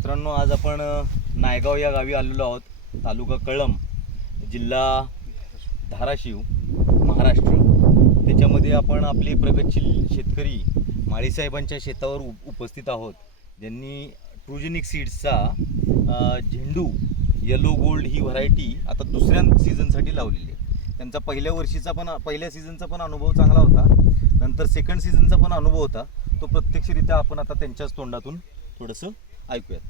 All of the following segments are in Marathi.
मित्रांनो, आज आपण नायगाव या गावी आलेलो आहोत. तालुका कळंब, जिल्हा धाराशिव, महाराष्ट्र. त्याच्यामध्ये आपण आपले प्रगतशील शेतकरी माळीसाहेबांच्या शेतावर उपस्थित आहोत, ज्यांनी ट्रुजेनिक सीड्सचा झेंडू येलो गोल्ड ही व्हरायटी आता दुसऱ्या सीझनसाठी लावलेली आहे. त्यांचा पहिल्या सीझनचा पण अनुभव चांगला होता, नंतर सेकंड सीझनचा पण अनुभव होता. तो प्रत्यक्षरित्या आपण आता त्यांच्याच तोंडातून थोडंसं ऐकूयात.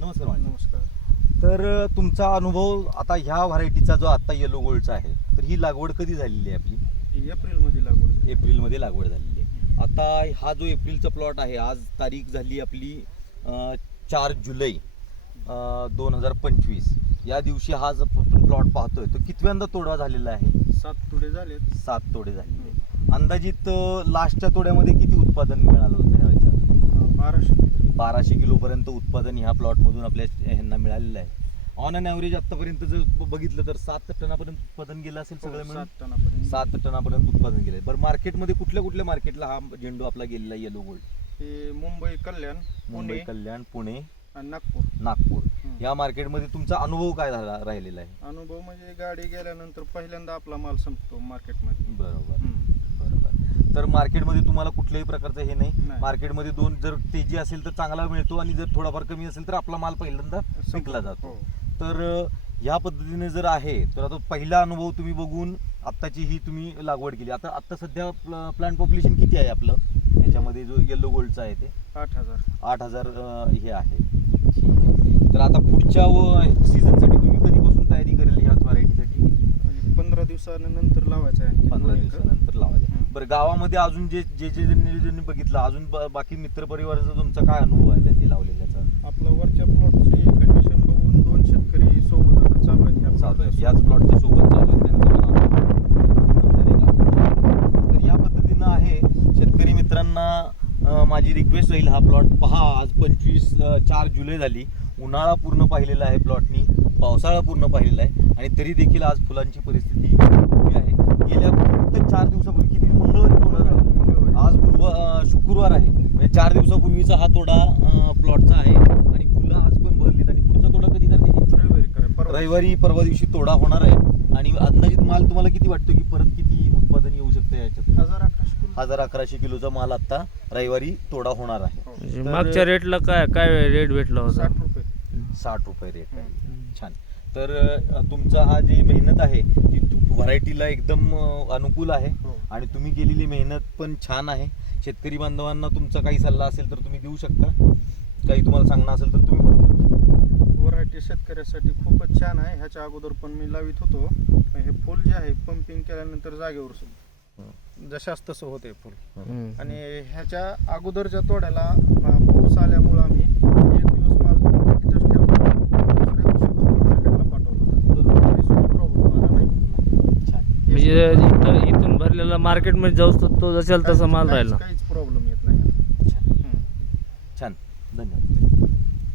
नमस्कार. नमस्कार. तर तुमचा अनुभव आता ह्या व्हरायटीचा जो आता येलो गोल्डचा आहे, तर ही लागवड कधी झालेली आहे आपली? एप्रिलमध्ये लागवड झालेली आहे. आता हा जो एप्रिलचा प्लॉट आहे, आज तारीख झाली आपली 4 जुलै 2025. या दिवशी हा जो प्लॉट पाहतोय तो कितव्यांदा तोडा झालेला आहे? 7 तोडे झालेत. 7 तोडे झालेले. अंदाजित लास्टच्या तोड्यामध्ये किती उत्पादन मिळालं होतं यावेळेस? 1200 किलोपर्यंत उत्पादन ह्या प्लॉटमधून आपल्या ह्यांना मिळालेलं आहे. ऑन अन ॲव्हरेज आतापर्यंत जर बघितलं तर 7 टनापर्यंत उत्पादन गेलं असेल सगळं मिळून. 7 टनापर्यंत उत्पादन गेलंय. बरं, मार्केटमध्ये कुठल्या मार्केटला हा झेंडू आपला गेलेला आहे येलो गोल्ड? मुंबई, कल्याण, पुणे आणि नागपूर या मार्केटमध्ये तुमचा अनुभव काय राहिलेला आहे? अनुभव म्हणजे गाडी गेल्यानंतर पहिल्यांदा आपला माल संपतो मार्केटमध्ये. बरोबर. तर मार्केटमध्ये तुम्हाला कुठल्याही प्रकारचं हे नाही. मार्केटमध्ये जर तेजी असेल तर चांगला मिळतो, आणि जर थोडाफार कमी असेल तर आपला माल पहिल्यांदा विकला जातो. तर ह्या पद्धतीने जर आहे तर आता पहिला अनुभव तुम्ही बघून आत्ताची ही तुम्ही लागवड केली. आता सध्या प्लांट पॉप्युलेशन किती आहे आपलं याच्यामध्ये जो येलो गोल्डचा आहे ते? 8,000 हे आहे. ठीक आहे. तर आता पुढच्या सीझनसाठी तुम्ही कधीपासून तयारी करेल ह्याच व्हरायटीसाठी? 15 दिवसानंतर लावायचं आहे. 15 दिवसानंतर लावायचं. बरं, गावामध्ये अजून जे ज्यांनी बघितलं, अजून बाकी मित्रपरिवाराचा तुमचा काय अनुभव आहे त्यांनी लावलेल्याचा? आपलं वरच्या प्लॉटची कंडिशन बघून 2 शेतकरी सोबत आता चालू आहेत. याच प्लॉटच्या सोबत चालू आहेत. तर या पद्धतीनं आहे. शेतकरी मित्रांना माझी रिक्वेस्ट राहील, हा प्लॉट पहा. आज 4 जुलै झाली. उन्हाळा पूर्ण पाहिलेला आहे प्लॉटनी, पावसाळा पूर्ण पाहिलेला आहे, आणि तरी देखील आज फुलांची परिस्थिती कमी आहे. गेल्या फक्त 4 दिवसापूर्वी, किती मंगळवारी तोडा झाला, आज शुक्रवार आहे, म्हणजे 4 दिवसापूर्वीचा हा तोडा प्लॉटचा आहे, आणि फुलं आज पण भरलीत. आणि पुढचा तोडा कधी करण्याची? रविवारी, परवा दिवशी तोडा होणार आहे. आणि अंदाजित माल तुम्हाला किती वाटतो की परत किती उत्पादन येऊ शकतं याच्यात? 1000-1100 किलोचा माल आता रविवारी तोडा होणार आहे. मागच्या रेटला काय रेट भेटला होता? 60 रुपये रेट आहे. छान. तर तुमचा हा जी मेहनत आहे ती व्हरायटीला एकदम अनुकूल आहे, आणि तुम्ही केलेली मेहनत पण छान आहे. शेतकरी बांधवांना तुमचा काही सल्ला असेल तर तुम्ही देऊ शकता, काही तुम्हाला सांगणं असेल तर तुम्ही बोला. व्हरायटी शेतकऱ्यासाठी खूपच छान आहे. ह्याच्या अगोदर पण मी लावित होतो. हे फुल जे आहे पंपिंग केल्यानंतर जागेवर जशाच तसं होते फुल. आणि ह्याच्या अगोदरच्या तोड्याला पाऊस आल्यामुळं आम्ही 1 दिवस माल तिथंच ठेवला, दुसऱ्या दिवशी मार्केटला पाठवला. प्रॉब्लेम आला नाही. म्हणजे इथून भरलेला मार्केटमध्ये जाऊच तो जसेल तसा माल राहिला. काहीच